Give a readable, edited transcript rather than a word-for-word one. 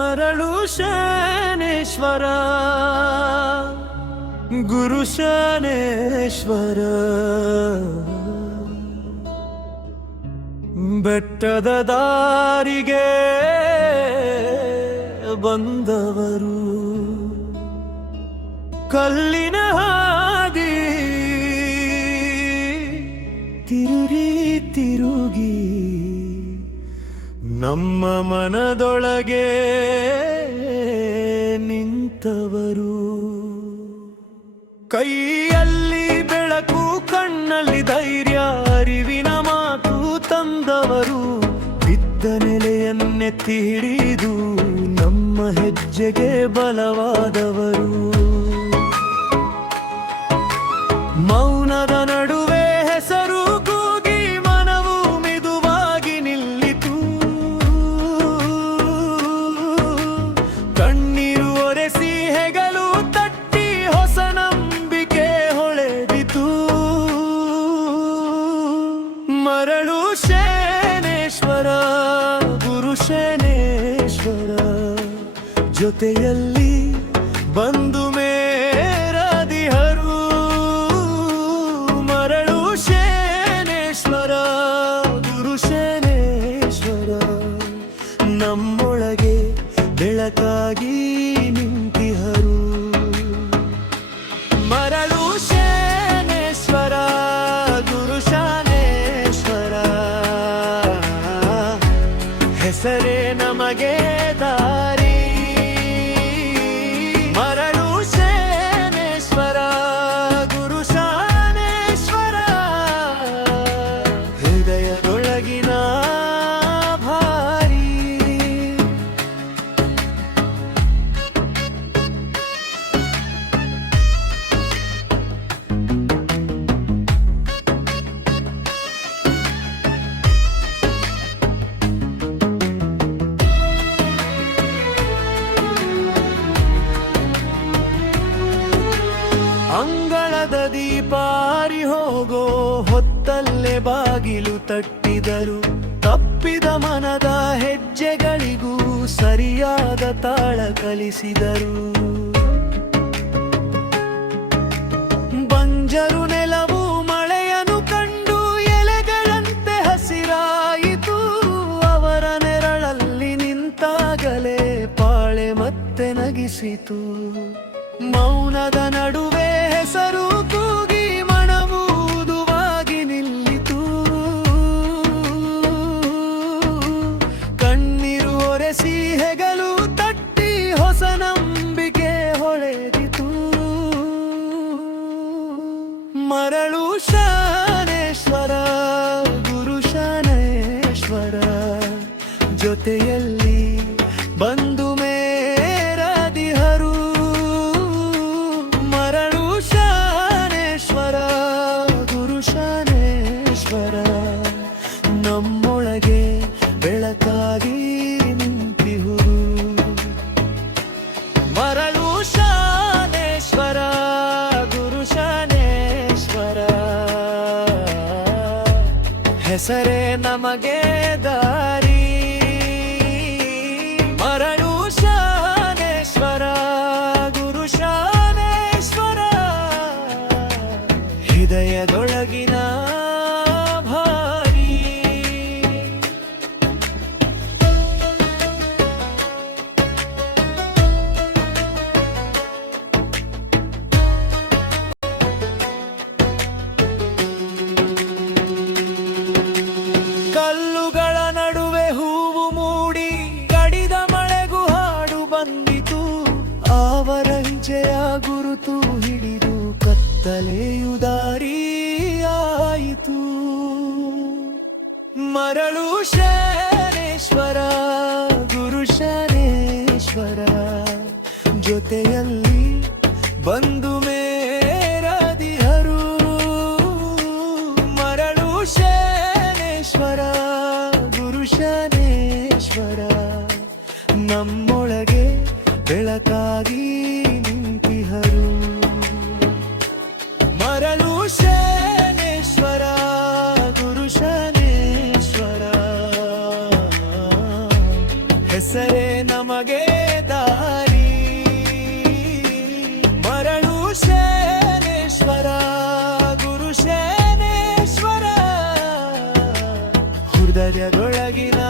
ಮರಳು ಶನೇಶ್ವರ ಗುರು ಶನೇಶ್ವರ ಬೆಟ್ಟದ ದಾರಿಗೆ ಬಂದವರು ಕಲ್ಲಿನ ಹಾದಿ ತಿರುಗಿ ನಮ್ಮ ಮನದೊಳಗೆ ನಿಂತವರು ಕೈಯಲ್ಲಿ ಬೆಳಕು ಕಣ್ಣಲ್ಲಿ ಧೈರ್ಯ ಅರಿವಿನ ಮಾತು ತಂದವರು ಬಿದ್ದ ನೆಲೆಯನ್ನೆತ್ತಿ ಹಿಡಿದು ನಮ್ಮ ಹೆಜ್ಜೆಗೆ ಬಲವಾದವರು ಮೌನದ ನಡುವೆ ಹೆಸರು ಕೂಗಿ ಮನವು ಮಿದುವಾಗಿ ನಿಲ್ಲಿತು ಕಣ್ಣೀರು ಒರೆಸಿ ಹೆಗಲು ತಟ್ಟಿ ಹೊಸ ನಂಬಿಕೆ ಹೊಳೆದಿತು ಮರಳು ಶನೇಶ್ವರ ಗುರು ಶನೇಶ್ವರ ಜೊತೆಯಲ್ಲಿ ಬಂದು ಮೇರಾದಿಹರು ಮರಳು ಶನೇಶ್ವರ ಗುರು ಶನೇಶ್ವರ ನಮ್ಮೊಳಗೆ ಬೆಳಕಾಗಿ ನಿಂತಿಹರು ಮರಳು ಶನೇಶ್ವರ ಗುರು ಶನೇಶ್ವರ ಹೆಸರೇ ನಮಗೆ ದಾರಿ ಮರಳು ಶನೇಶ್ವರ ಗುರು ಶನೇಶ್ವರ ಹೃದಯದೊಳಗಿನ ಭಾರಿ ಅಂಗಳದ ದೀಪ ಆರಿ ಹೋಗೋ ಹೊತ್ತಲ್ಲೇ ಬಾಗಿಲು ತಟ್ಟಿದರು ತಪ್ಪಿದ ಮನದ ಹೆಜ್ಜೆಗಳಿಗೂ ಸರಿಯಾದ ತಾಳ ಕಲಿಸಿದರು ಬಂಜರು ನೆಲವು ಮಳೆಯನ್ನು ಕಂಡು ಎಲೆಗಳಂತೆ ಹಸಿರಾಯಿತು ಅವರ ನೆರಳಲ್ಲಿ ನಿಂತಾಗಲೇ ಪಾಳೆ ಮತ್ತೆ ನಗಿಸಿತು ಮೌನದ ನಡುವೆ ಹೆಸರು ಕೂಗಿ ಮನವೂದುವಾಗಿ ನಿಲ್ಲಿತು ಕಣ್ಣೀರು ಒರೆಸಿ ಹೆಗಲು ತಟ್ಟಿ ಹೊಸ ನಂಬಿಕೆ ಹೊಳೆದಿತು ಮರಳು ಶನೇಶ್ವರ ಗುರು ಶನೇಶ್ವರ ಜೊತೆಯಲ್ಲಿ ಬಂದು ಮೇರಾದಿಹರು ಮರಳು ಶನೇಶ್ವರ ಗುರು ಶನೇಶ್ವರ ನಮ್ಮೊಳಗೆ ಬೆಳಕಾಗಿ ನಿಂತಿಹುರು ಮರಳು ಶನೇಶ್ವರ ಗುರು ಶನೇಶ್ವರ ಹೆಸರೇ ನಮಗೆ ದಾರಿ ಮರಳು ಶನೇಶ್ವರ ಗುರು ಶನೇಶ್ವರ ಹೃದಯದೊಳಗಿನ ಭಾರಿ ಕಲ್ಲುಗಳ ನಡುವೆ ಹೂವು ಮೂಡಿ ಕಡಿದ ಮಳೆಗೂ ಹಾಡು ಬಂದಿತು ಅವರ ಹೆಜ್ಜೆಯ ಗುರುತು ಹಿಡಿದು ಕತ್ತಲೆಯು ದಾರಿಯಾಯಿತು ಮರಳು ಶನೇಶ್ವರ ಗುರು ಶನೇಶ್ವರ ಜೊತೆಯಲ್ಲಿ ಬಂದು ಮೇರಾದಿಹರು ಮರಳು ಶನೇಶ್ವರ ಗುರು ಶನೇಶ್ವರ ನಮ್ಮೊಳಗೆ ಬೆಳಕಾಗಿ ನಿಂತಿಹರು ಮರಳು ಶನೇಶ್ವರ ಗುರು ಶನೇಶ್ವರ ಹೆಸರೇ ನಮಗೆ ಹೃದಯದೊಳಗಿನ